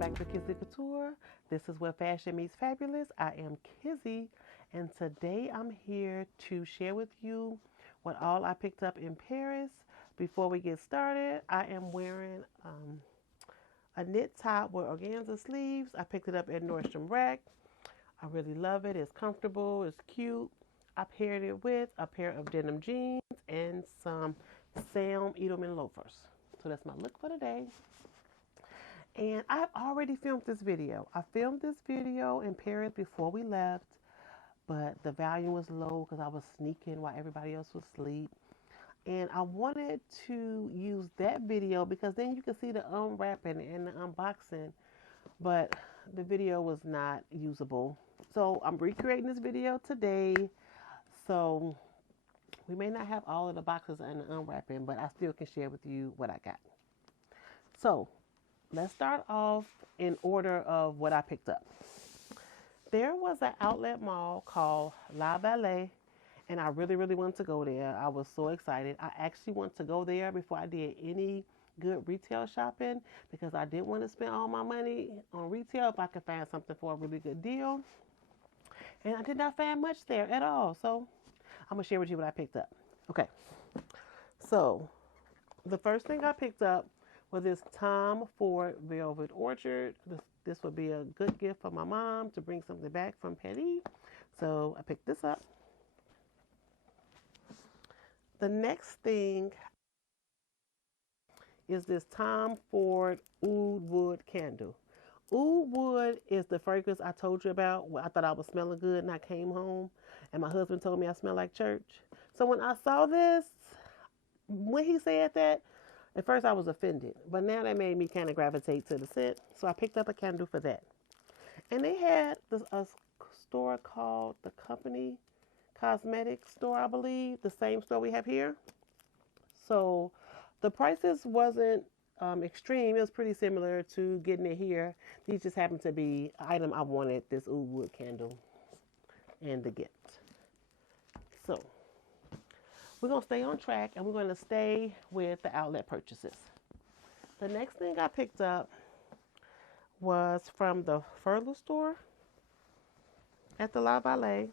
back to Kizzie Kouture. This is where fashion meets fabulous. I am Kizzie, and today I'm here to share with you what all I picked up in Paris. Before we get started, I am wearing a knit top with organza sleeves. I picked it up at Nordstrom Rack. I really love it. It's comfortable. It's cute. I paired it with a pair of denim jeans and some Sam Edelman loafers. So that's my look for today. And I've already filmed this video. I filmed this video in Paris before we left, but the volume was low because I was sneaking while everybody else was asleep. And I wanted to use that video because then you can see the unwrapping and the unboxing, but the video was not usable. So I'm recreating this video today. So we may not have all of the boxes and the unwrapping, but I still can share with you what I got. So let's start off in order of what I picked up. There was an outlet mall called La Ballet, and I really wanted to go there. I was so excited. I actually wanted to go there before I did any good retail shopping because I didn't want to spend all my money on retail if I could find something for a really good deal. And I did not find much there at all. So I'm going to share with you what I picked up. Okay. So the first thing I picked up was this Tom Ford Velvet Orchard. This would be a good gift for my mom to bring something back from Paris. So I picked this up. The next thing is this Tom Ford Oud Wood candle. Oud Wood is the fragrance I told you about. I thought I was smelling good and I came home and my husband told me I smell like church. So when I saw this, when he said that, at first I was offended, but now that made me kind of gravitate to the scent. So I picked up a candle for that. And they had a store called the Company Cosmetics store, I believe, the same store we have here. So the prices wasn't extreme. It was pretty similar to getting it here. These just happened to be an item I wanted, this Oud Wood candle and the gift. So we're going to stay on track and we're going to stay with the outlet purchases. The next thing I picked up was from the Furla store at the La Ballet.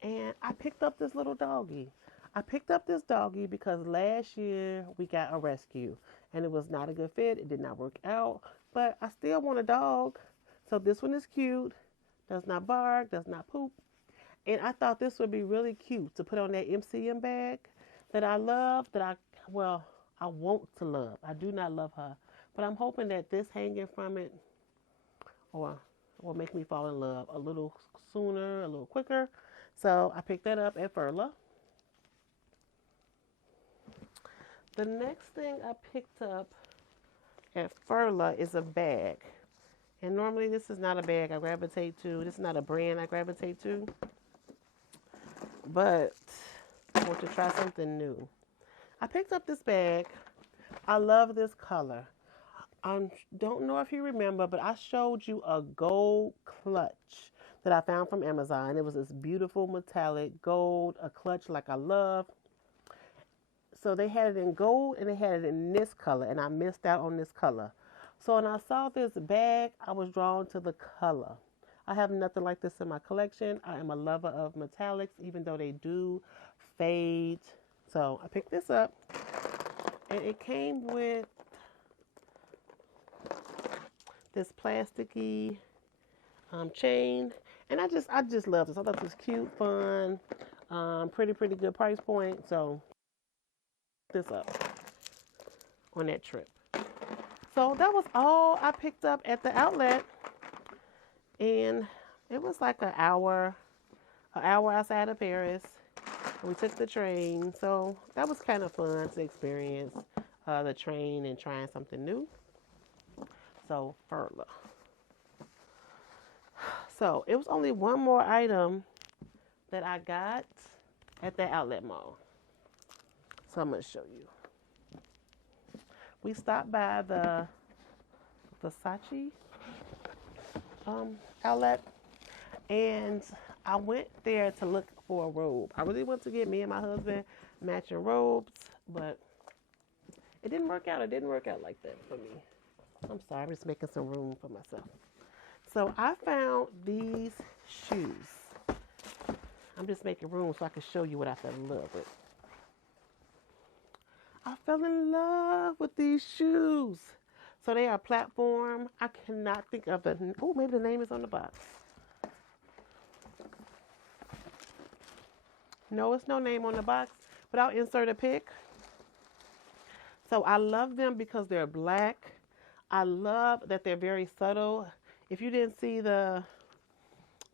And I picked up this little doggy. I picked up this doggy because last year we got a rescue and it was not a good fit. It did not work out, but I still want a dog. So this one is cute, does not bark, does not poop. And I thought this would be really cute to put on that MCM bag that I love, I want to love. I do not love her, but I'm hoping that this hanging from it or will make me fall in love a little sooner, a little quicker. So I picked that up at Furla. The next thing I picked up at Furla is a bag. And normally this is not a bag I gravitate to. This is not a brand I gravitate to. But I want to try something new. I picked up this bag. I love this color. I don't know if you remember, but I showed you a gold clutch that I found from Amazon. It was this beautiful metallic gold, a clutch like I love. So they had it in gold and they had it in this color, and I missed out on this color. So when I saw this bag, I was drawn to the color. I have nothing like this in my collection. I am a lover of metallics, even though they do fade. So I picked this up, and it came with this plasticky chain, and I just love this. I thought this was cute, fun, pretty good price point. So this up on that trip. So that was all I picked up at the outlet, and it was like an hour outside of Paris. We took the train, so that was kind of fun to experience the train and trying something new. So Furla. So it was only one more item that I got at the outlet mall. So I'm going to show you. We stopped by the Versace outlet, and I went there to look for a robe. I really wanted to get me and my husband matching robes, but it didn't work out. It didn't work out like that for me. I'm sorry, I'm just making some room for myself. So I found these shoes. I'm just making room so I can show you what I fell in love with. I fell in love with these shoes. So they are platform. I cannot think of maybe the name is on the box. No, it's no name on the box, but I'll insert a pic. So I love them because they're black. I love that they're very subtle. If you didn't see the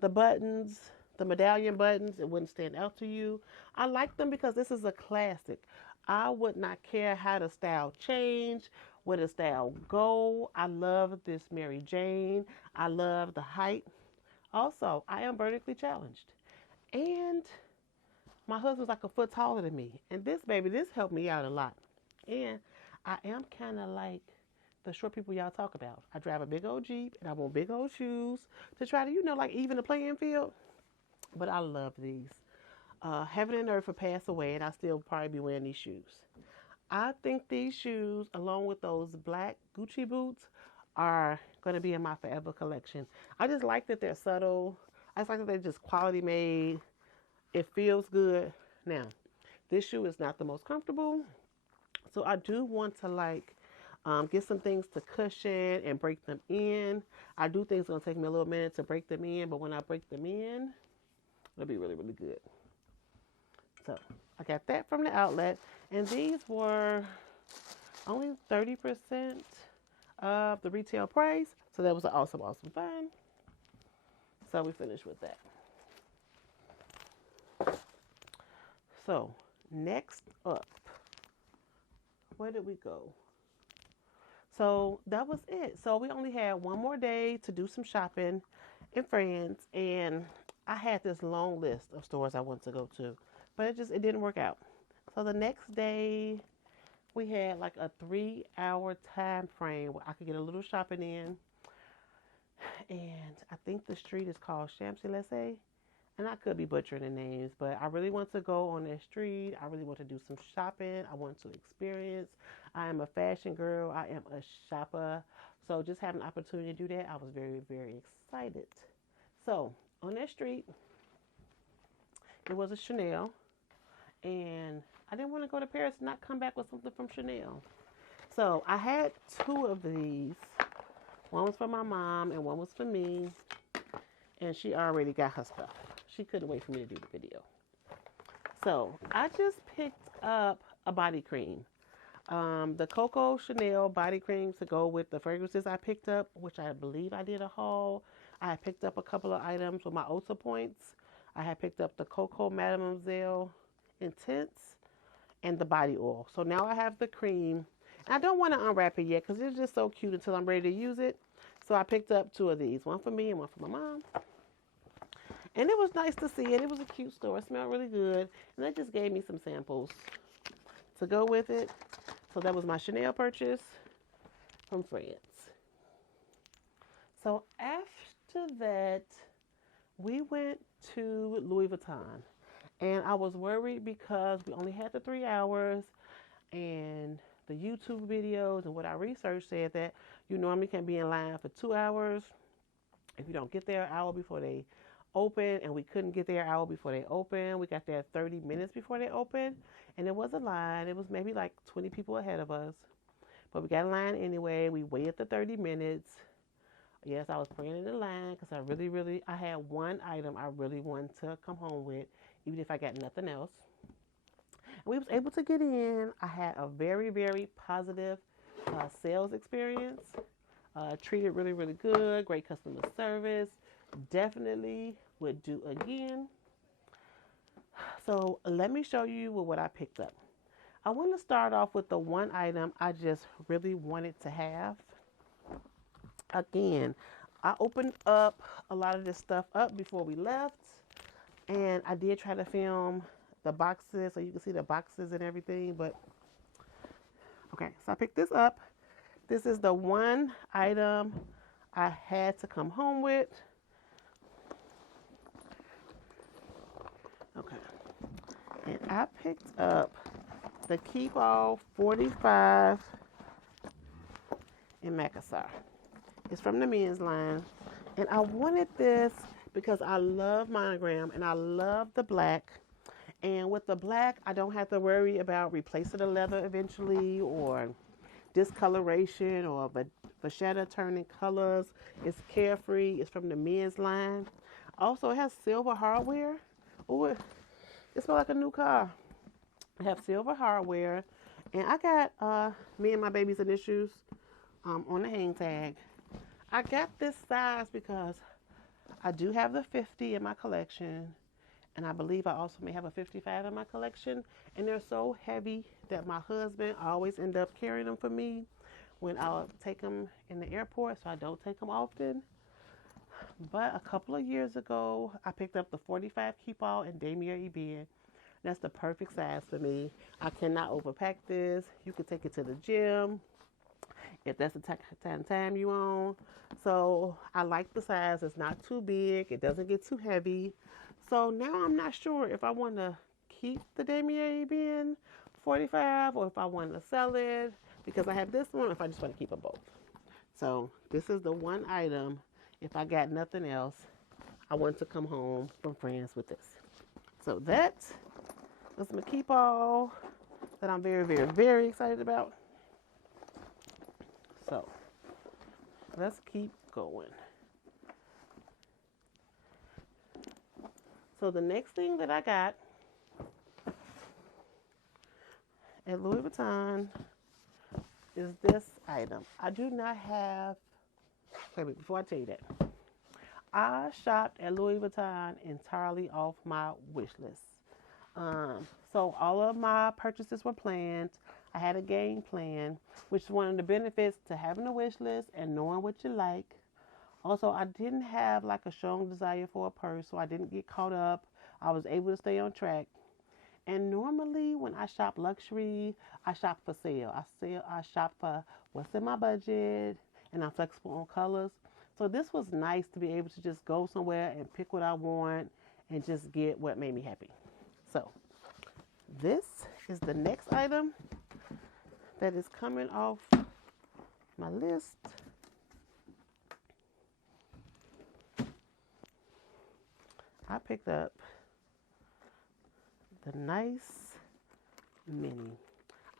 buttons, the medallion buttons, it wouldn't stand out to you. I like them because this is a classic. I would not care how the style change, where the style go. I love this Mary Jane. I love the height. Also, I am vertically challenged. And my husband's like a foot taller than me. And this helped me out a lot. And I am kind of like the short people y'all talk about. I drive a big old Jeep and I want big old shoes to try to, like even the playing field. But I love these. Heaven and earth will pass away and I still probably be wearing these shoes. I think these shoes, along with those black Gucci boots, are going to be in my forever collection. I just like that they're subtle. I just like that they're just quality made. It feels good. Now, this shoe is not the most comfortable. So I do want to get some things to cushion and break them in. I do think it's going to take me a little minute to break them in, but when I break them in, it'll be really, really good. So I got that from the outlet, and these were only 30% of the retail price. So that was an awesome, awesome find. So we finished with that. So next up, where did we go? So that was it. So we only had one more day to do some shopping in France, and I had this long list of stores I wanted to go to, but it didn't work out. So the next day we had like a 3-hour time frame where I could get a little shopping in, and I think the street is called Champs-Élysées, and I could be butchering the names, but I really want to go on that street. I really want to do some shopping. I want to experience. I am a fashion girl. I am a shopper. So just having an opportunity to do that, I was very, very excited. So on that street, it was a Chanel, and I didn't want to go to Paris and not come back with something from Chanel. So I had 2 of these. One was for my mom and one was for me, and she already got her stuff. She couldn't wait for me to do the video. So I just picked up a body cream. The Coco Chanel body cream to go with the fragrances I picked up, which I believe I did a haul. I had picked up a couple of items with my Ulta points. I had picked up the Coco Mademoiselle Intense and the body oil. So now I have the cream. And I don't want to unwrap it yet because it's just so cute until I'm ready to use it. So I picked up 2 of these, one for me and one for my mom. And it was nice to see it. It was a cute store. It smelled really good. And they just gave me some samples to go with it. So that was my Chanel purchase from France. So after that, we went to Louis Vuitton. And I was worried because we only had the 3 hours. And the YouTube videos and what I researched said that you normally can be in line for 2 hours. If you don't get there an hour before they open, and we couldn't get there an hour before they open. We got there 30 minutes before they opened, and it was a line. It was maybe like 20 people ahead of us, but we got in line anyway. We waited the 30 minutes. Yes, I was praying in the line because I had one item I really wanted to come home with, even if I got nothing else. And we was able to get in. I had a very, very positive sales experience. Treated really, really good. Great customer service. Definitely would do again. So let me show you what I picked up. I want to start off with the one item I just really wanted to have. Again, I opened up a lot of this stuff up before we left, and I did try to film the boxes so you can see the boxes and everything, but okay, so I picked this up. This is the one item I had to come home with. Okay, and I picked up the Keepall 45 in Makassar. It's from the men's line. And I wanted this because I love monogram and I love the black. And with the black, I don't have to worry about replacing the leather eventually or discoloration or vachetta turning colors. It's carefree. It's from the men's line. Also, it has silver hardware. Oh, it smells like a new car. I have silver hardware. And I got me and my baby's initials on the hang tag. I got this size because I do have the 50 in my collection. And I believe I also may have a 55 in my collection. And they're so heavy that my husband always end up carrying them for me when I'll take them in the airport. So I don't take them often. But a couple of years ago, I picked up the 45 Keepall and Damier Ebene. That's the perfect size for me. I cannot overpack this. You can take it to the gym if that's the time you on. So I like the size. It's not too big. It doesn't get too heavy. So now I'm not sure if I want to keep the Damier Ebene 45 or if I want to sell it because I have this one or if I just want to keep them both. So this is the one item. If I got nothing else, I want to come home from France with this. So that was my Keepall that I'm very, very, very excited about. So let's keep going. So the next thing that I got at Louis Vuitton is this item. I do not have, wait, before I tell you that, I shopped at Louis Vuitton entirely off my wish list. So all of my purchases were planned. I had a game plan, which is one of the benefits to having a wish list and knowing what you like. Also, I didn't have like a strong desire for a purse, so I didn't get caught up. I was able to stay on track. And normally when I shop luxury, I shop for sale. I shop for what's in my budget, and I'm flexible on colors. So this was nice to be able to just go somewhere and pick what I want and just get what made me happy. So this is the next item that is coming off my list. I picked up the nice mini.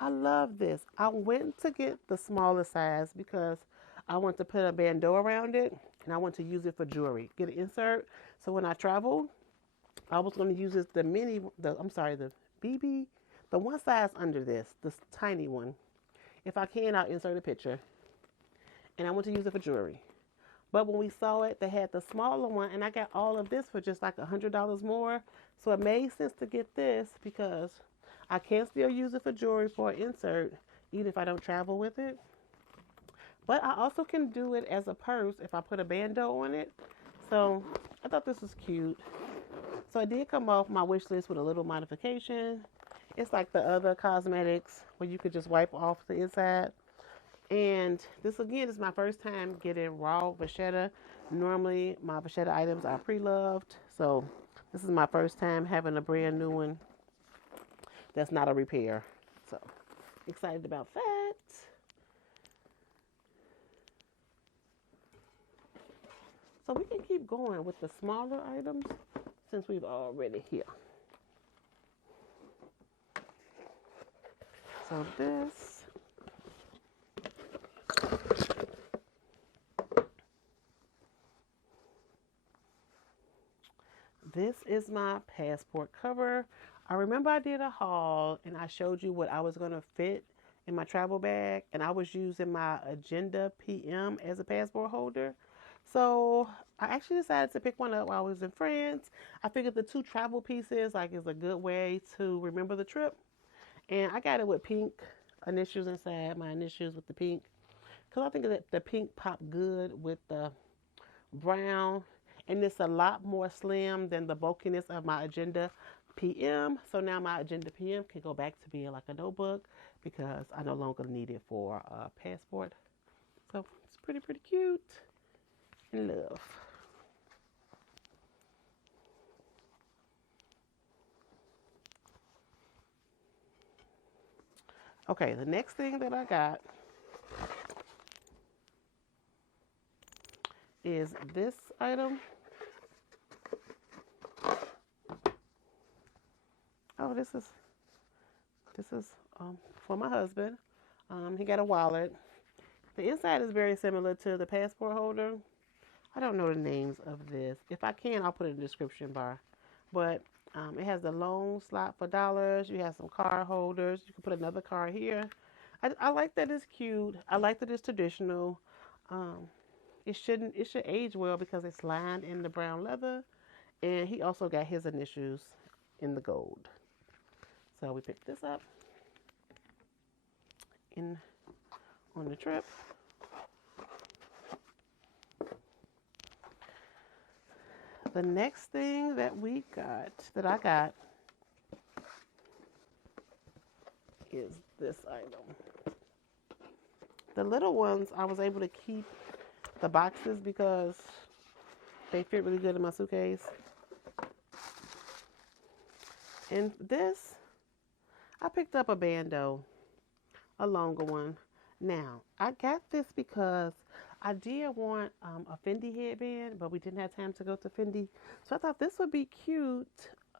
I love this. I went to get the smaller size because I want to put a bandeau around it and I want to use it for jewelry. Get an insert. So when I travel, I was going to use this, the BB, the one size under this tiny one. If I can, I'll insert a picture. And I want to use it for jewelry. But when we saw it, they had the smaller one, and I got all of this for just like $100 more. So it made sense to get this because I can still use it for jewelry for an insert, even if I don't travel with it. But I also can do it as a purse if I put a bandeau on it. So I thought this was cute. So it did come off my wish list with a little modification. It's like the other cosmetics where you could just wipe off the inside. And this again is my first time getting raw vachetta. Normally my vachetta items are pre-loved. So this is my first time having a brand new one that's not a repair. So excited about that. So we can keep going with the smaller items since we've already here. So this is my passport cover. I remember I did a haul and I showed you what I was going to fit in my travel bag, and I was using my Agenda PM as a passport holder. So I actually decided to pick one up while I was in France. I figured the two travel pieces is a good way to remember the trip. And I got it with pink initials inside, my initials with the pink. Because I think that the pink popped good with the brown. And it's a lot more slim than the bulkiness of my Agenda PM. So now my Agenda PM can go back to being like a notebook because I no longer need it for a passport. So it's pretty cute. In love. Okay, the next thing that I got is this item. Oh, this is for my husband. He got a wallet. The inside is very similar to the passport holder. I don't know the names of this. If I can, I'll put it in the description bar. But it has the long slot for dollars. You have some card holders. You can put another card here. I like that it's cute. I like that it's traditional. It should age well because it's lined in the brown leather. And he also got his initials in the gold. So we picked this up on the trip. The next thing that I got, is this item. The little ones, I was able to keep the boxes because they fit really good in my suitcase. And this, I picked up a Bandeau, a longer one. Now, I got this because I did want a Fendi headband, but we didn't have time to go to Fendi. So I thought this would be cute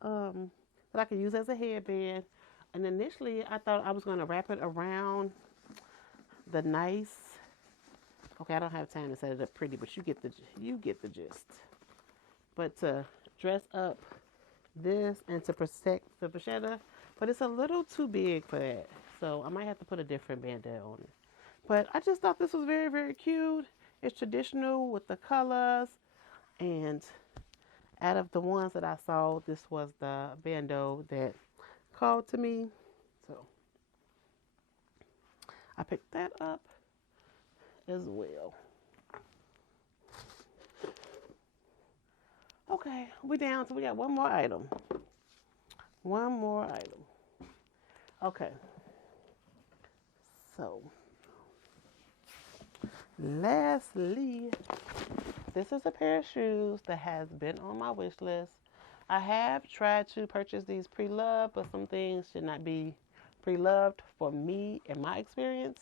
that I could use as a headband. And initially, I thought I was going to wrap it around the nice. Okay, I don't have time to set it up pretty, but you get the gist. But to dress up this and to protect the vachetta, but it's a little too big for that. So I might have to put a different Bandeau on it. But I just thought this was very, very cute. It's traditional with the colors. And out of the ones that I saw, this was the Bandeau that called to me. So I picked that up as well. Okay, we got one more item. Okay. So lastly, this is a pair of shoes that has been on my wish list. I have tried to purchase these pre-loved, but some things should not be pre-loved for me and my experience.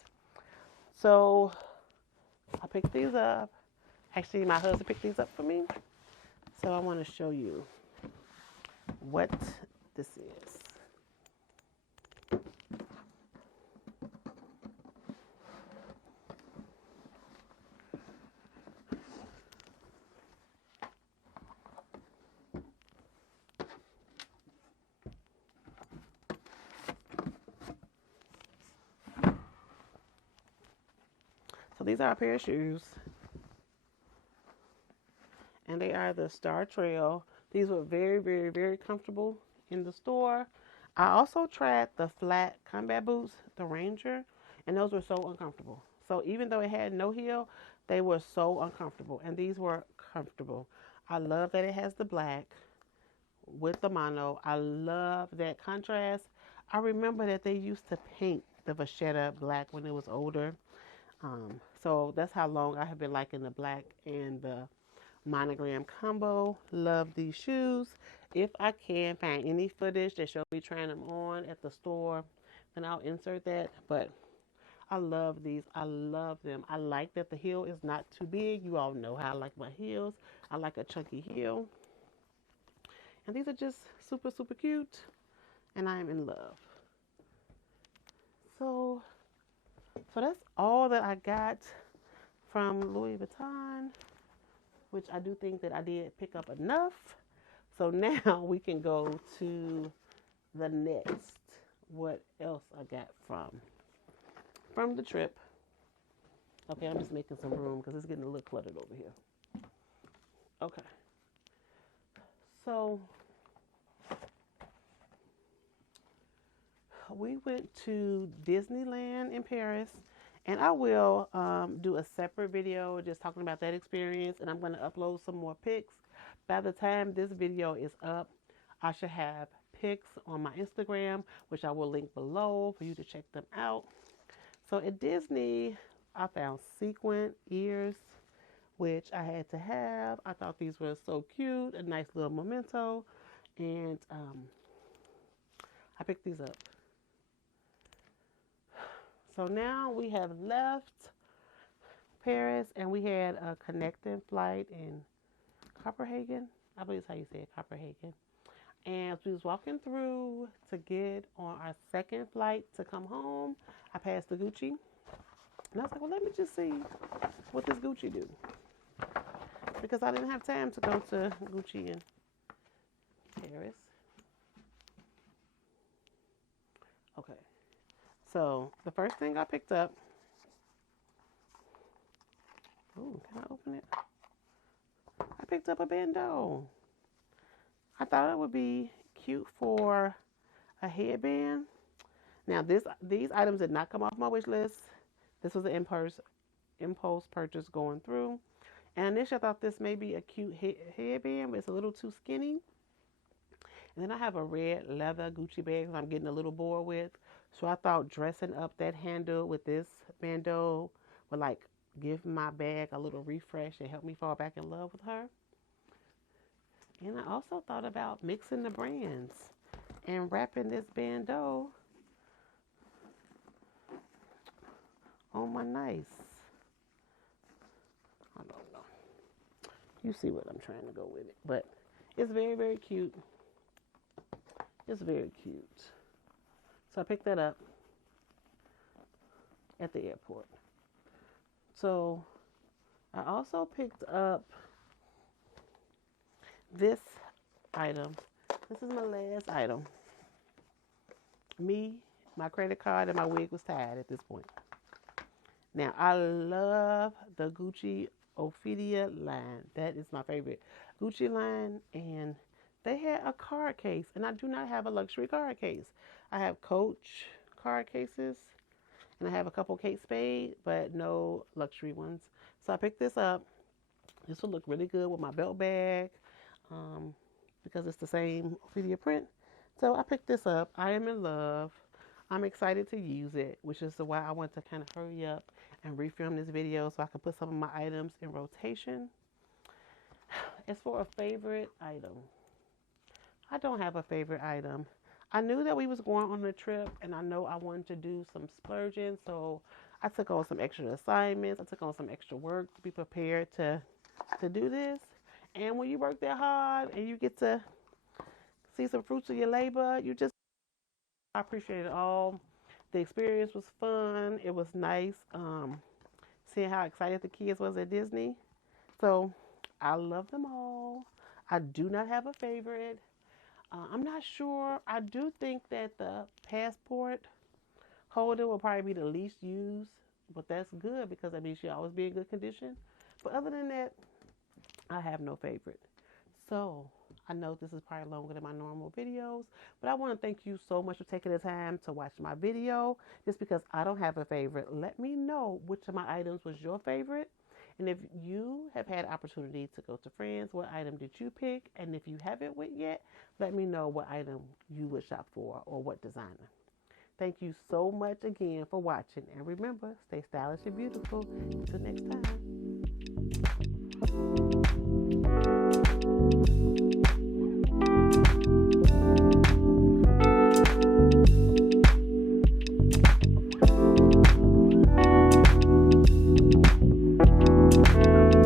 So I picked these up. Actually, my husband picked these up for me. So I want to show you what this is. So these are a pair of shoes. And they are the Star Trail. These were very, very, very comfortable in the store. I also tried the flat combat boots, the Ranger, and those were so uncomfortable. So even though it had no heel, they were so uncomfortable. And these were comfortable. I love that it has the black with the mono. I love that contrast. I remember that they used to paint the vachetta black when it was older. So that's how long I have been liking the black and the monogram combo. Love these shoes. If I can find any footage that shows me trying them on at the store, then I'll insert that. But I love these. I love them. I like that the heel is not too big. You all know how I like my heels. I like a chunky heel. And these are just super, super cute. And I am in love. So that's all that I got from Louis Vuitton, which I do think that I did pick up enough. So now we can go to the next. What else I got from the trip. Okay, I'm just making some room because it's getting a little cluttered over here. Okay. So we went to Disneyland in Paris, and I will do a separate video just talking about that experience, and I'm going to upload some more pics. By the time this video is up, I should have pics on my Instagram, which I will link below for you to check them out. So at Disney, I found sequin ears, which I had to have. I thought these were so cute, a nice little memento, and I picked these up. So now we have left Paris, and we had a connecting flight in Copenhagen. I believe that's how you say it, Copenhagen. And as we was walking through to get on our second flight to come home, I passed the Gucci. And I was like, well, let me just see what this Gucci do. Because I didn't have time to go to Gucci in Paris. Okay. So the first thing I picked up. Oh, can I open it? I picked up a Bandeau. I thought it would be cute for a headband. Now, these items did not come off my wish list. This was an impulse purchase going through. And initially, I thought this may be a cute headband, but it's a little too skinny. And then I have a red leather Gucci bag that I'm getting a little bored with. So I thought dressing up that handle with this Bandeau would like give my bag a little refresh and help me fall back in love with her. And I also thought about mixing the brands and wrapping this Bandeau on my nice. I don't know. You see what I'm trying to go with it. But it's very, very cute. It's very cute. So I picked that up at the airport. So I also picked up this item. This is my last item. My credit card, and my wig was tied at this point. Now, I love the Gucci Ophidia line. That is my favorite Gucci line. And they had a card case, and I do not have a luxury card case. I have Coach card cases, and I have a couple Kate Spade, but no luxury ones. So I picked this up. This will look really good with my belt bag. Because it's the same Ophidia print. So I picked this up. I am in love. I'm excited to use it, which is why I want to kind of hurry up and refilm this video so I can put some of my items in rotation. As for a favorite item, I don't have a favorite item. I knew that we was going on a trip, and I know I wanted to do some splurging, so I took on some extra assignments. I took on some extra work to be prepared to do this. And when you work that hard and you get to see some fruits of your labor, I appreciate it all. The experience was fun. It was nice seeing how excited the kids was at Disney. So I love them all. I do not have a favorite. I'm not sure. I do think that the passport holder will probably be the least used, but that's good because that means she'll always be in good condition. But other than that, I have no favorite. So I know this is probably longer than my normal videos, but I want to thank you so much for taking the time to watch my video. Just because I don't have a favorite, let me know which of my items was your favorite. And if you have had opportunity to go to France, what item did you pick? And if you haven't went yet, let me know what item you would shop for or what designer. Thank you so much again for watching. And remember, stay stylish and beautiful. Until next time.